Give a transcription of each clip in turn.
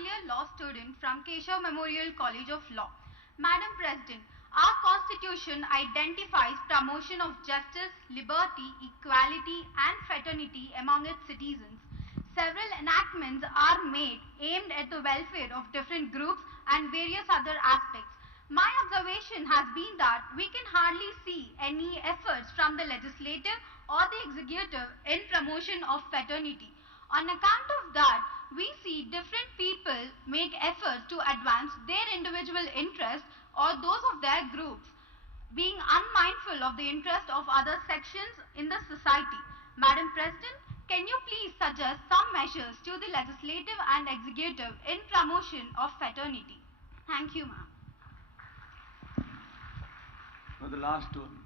final year law student from Keshav Memorial College of Law. Madam President, our Constitution identifies promotion of justice, liberty, equality and fraternity among its citizens. Several enactments are made aimed at the welfare of different groups and various other aspects. My observation has been that we can hardly see any efforts from the legislative or the executive in promotion of fraternity. On account of that, we see different people make efforts to advance their individual interests or those of their groups, being unmindful of the interest of other sections in the society. Madam President, can you please suggest some measures to the legislative and executive in promotion of fraternity? Thank you, ma'am. For the last one.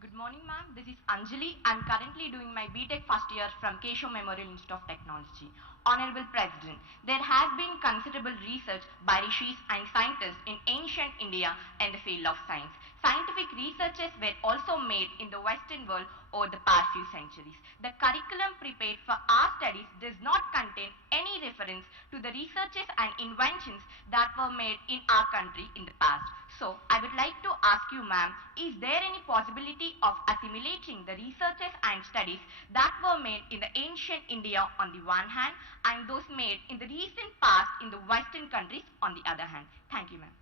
Good morning, ma'am. This is Anjali. I'm currently doing my BTech first year from Keshav Memorial Institute of Technology. Honorable President, there has been considerable research by rishis and scientists in ancient India and the field of science. Scientific researches were also made in the Western world over the past few centuries. The curriculum prepared for our studies does not contain any reference to the researches and inventions that were made in our country in the past. So, I would like to ask you, ma'am, is there any possibility of assimilating the researches and studies that were made in the ancient India on the one hand and those made in the recent past in the Western countries on the other hand? Thank you, ma'am.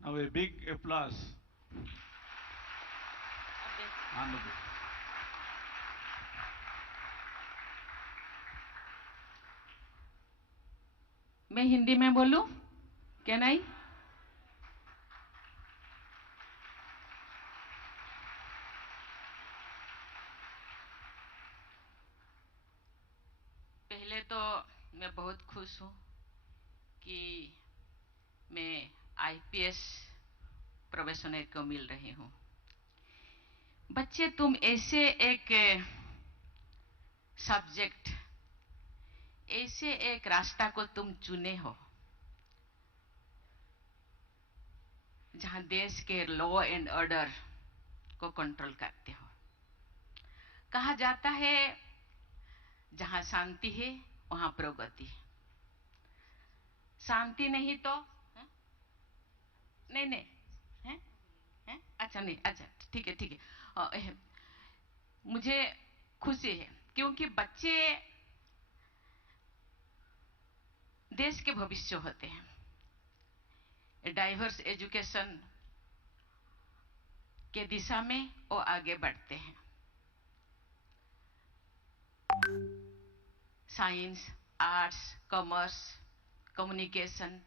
Now a big applause. Honorable. मैं हिंदी में बोलूं? Can I? पहले तो मैं बहुत खुश हूं कि मैं आईपीएस प्रोफेशनल को मिल रही हूं। बच्चे, तुम ऐसे एक सब्जेक्ट, ऐसे एक रास्ता को तुम चुने हो जहां देश के लॉ एंड ऑर्डर को कंट्रोल करते हो। कहा जाता है जहां शांति है वहां प्रगति। शांति नहीं तो नहीं नहीं है? अच्छा नहीं, अच्छा ठीक है ठीक है। मुझे खुशी है क्योंकि बच्चे देश के भविष्य होते हैं। डाइवर्स एजुकेशन के दिशा में वो आगे बढ़ते हैं। साइंस, आर्ट्स, कॉमर्स, कम्युनिकेशन,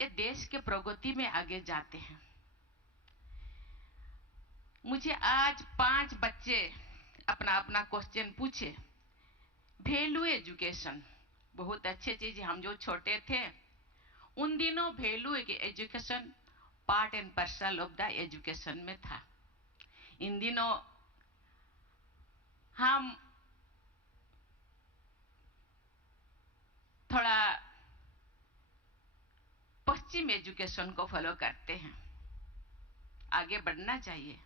ये देश के प्रगति में आगे जाते हैं। मुझे आज 5 बच्चे अपना अपना क्वेश्चन पूछे। वैल्यू एजुकेशन बहुत अच्छी चीज है। हम जो छोटे थे उन दिनों value education part and parcel of the education में था। इन दिनों हम थोड़ा पश्चिम एजुकेशन को फॉलो करते हैं। आगे बढ़ना चाहिए।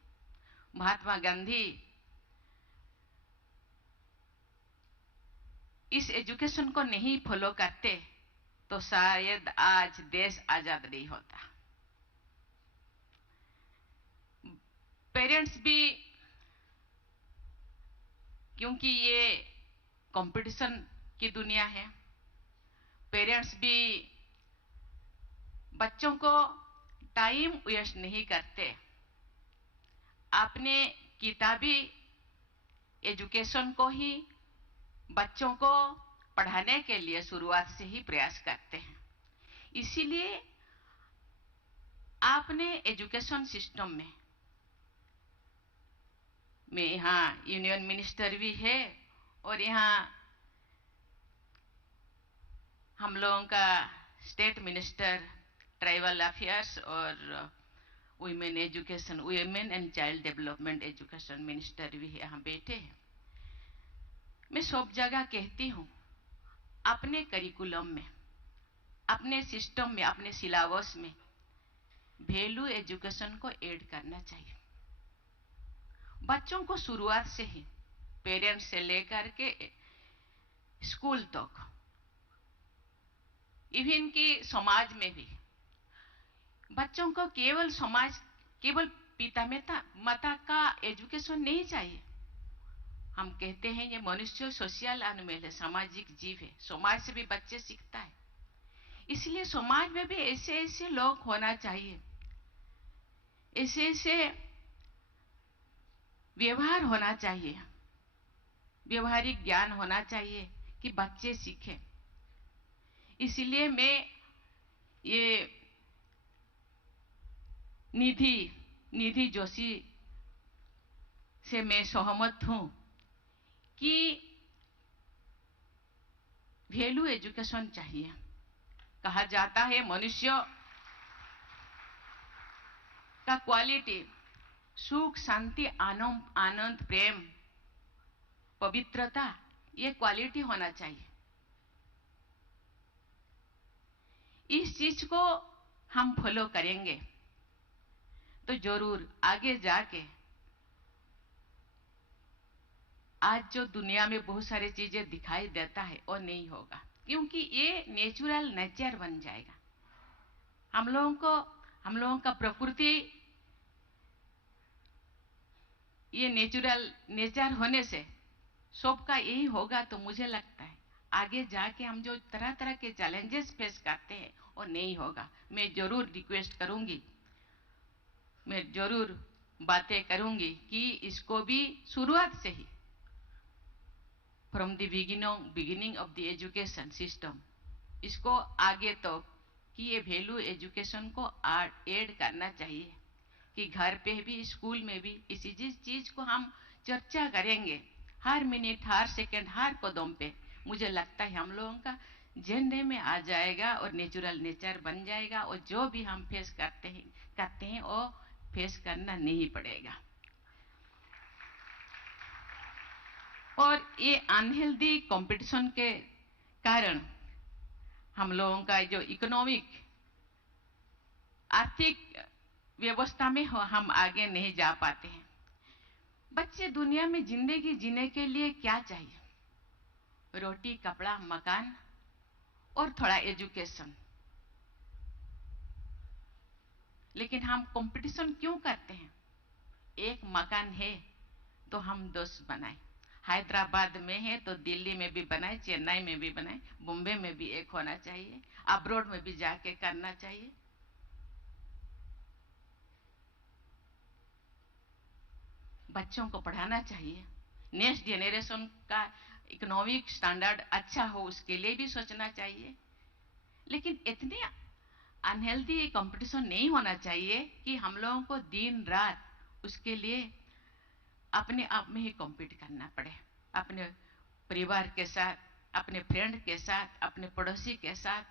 महात्मा गांधी इस एजुकेशन को नहीं फॉलो करते तो शायद आज देश आजाद नहीं होता। पेरेंट्स भी, क्योंकि ये कंपटीशन की दुनिया है, पेरेंट्स भी बच्चों को टाइम वेस्ट नहीं करते। अपने किताबी एजुकेशन को ही बच्चों को पढ़ाने के लिए शुरुआत से ही प्रयास करते हैं। इसीलिए आपने एजुकेशन सिस्टम में में यहाँ यूनियन मिनिस्टर भी है और यहाँ हम लोगों का स्टेट मिनिस्टर ट्राइबल अफेयर्स और women education, women and child development education minister भी यहाँ बैठे हैं। मैं सब जगह कहती हूँ, अपने करिकुलम में, अपने सिस्टम में, अपने सिलेबस में वैल्यू एजुकेशन को ऐड करना चाहिए। बच्चों को शुरुआत से ही, पेरेंट्स से लेकर के स्कूल तक, इवन कि समाज में भी बच्चों को केवल पिता माता का एजुकेशन नहीं चाहिए। हम कहते हैं ये मनुष्य सोशल एनिमल है, सामाजिक जीव है, समाज से भी बच्चे सीखता है। इसलिए समाज में भी ऐसे ऐसे लोग होना चाहिए, ऐसे ऐसे व्यवहार होना चाहिए, व्यवहारिक ज्ञान होना चाहिए कि बच्चे सीखें। इसलिए मैं ये निधि जोशी से मैं सहमत हूं कि वैल्यू एजुकेशन चाहिए। कहा जाता है मनुष्य का क्वालिटी सुख, शांति, आनंद, प्रेम, पवित्रता, ये क्वालिटी होना चाहिए। इस चीज को हम फॉलो करेंगे तो जरूर आगे जाके आज जो दुनिया में बहुत सारी चीजें दिखाई देता है वो नहीं होगा, क्योंकि ये नेचर बन जाएगा। हम लोगों का प्रकृति ये नेचर होने से सबका यही होगा। तो मुझे लगता है आगे जाके हम जो तरह तरह के चैलेंजेस फेस करते हैं वो नहीं होगा। मैं जरूर रिक्वेस्ट करूंगी, मैं जरूर बातें करूंगी कि इसको भी शुरुआत से ही, from the beginning of the education system, इसको आगे तो कि ये वैल्यू एजुकेशन को ऐड करना चाहिए कि घर पे भी, स्कूल में भी इसी चीज को हम चर्चा करेंगे हर मिनट, हर सेकंड, हर कदम पे। मुझे लगता है हम लोगों का जेंडे में आ जाएगा और नेचर बन जाएगा और जो भी हम फेस करते हैं वो फेस करना नहीं पड़ेगा। और ये अनहेल्दी कंपटीशन के कारण हम लोगों का जो इकोनॉमिक, आर्थिक व्यवस्था में हम आगे नहीं जा पाते हैं। बच्चे दुनिया में जिंदगी जीने के लिए क्या चाहिए? रोटी, कपड़ा, मकान और थोड़ा एजुकेशन। लेकिन हम कंपटीशन क्यों करते हैं? एक मकान है तो हम 10 बनाए, हैदराबाद में है तो दिल्ली में भी बनाए, चेन्नई में भी बनाए, बॉम्बे में भी एक होना चाहिए, अब्रॉड में भी जाके करना चाहिए। बच्चों को पढ़ाना चाहिए, नेक्स्ट जेनरेशन का इकोनॉमिक स्टैंडर्ड अच्छा हो उसके लिए भी सोचना चाहिए। लेकिन इतने अनहेल्दी कंपटीशन नहीं होना चाहिए कि हम लोगों को दिन रात उसके लिए अपने आप में ही कॉम्पीट करना पड़े, अपने परिवार के साथ, अपने फ्रेंड के साथ, अपने पड़ोसी के साथ।